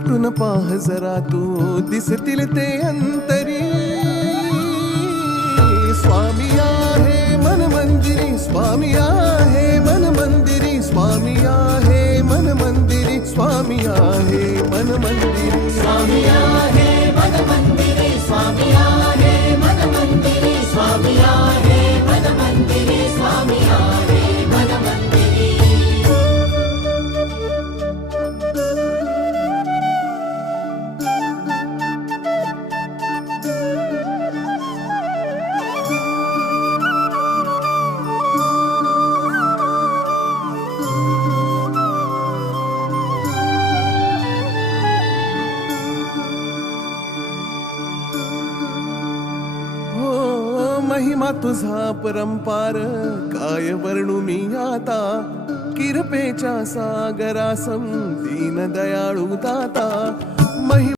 पेटून पाह जरा तू दिसतील ते अंतरी स्वामी आहे मन मंदिरी स्वामी आहे मन मंदिरी स्वामी आहे मन मंदिरी स्वामी आहे मन मंदिरी स्वामी आहे मन मंदिरी स्वामी आहे मन मंदिरी स्वामी आहे मन मंदिरी स्वामी आहे मन मंदिरी महिमा तुझा परंपार काय वर्णू मी आता किरपेच्या सागरासम दीन दयाळू दाता महिमा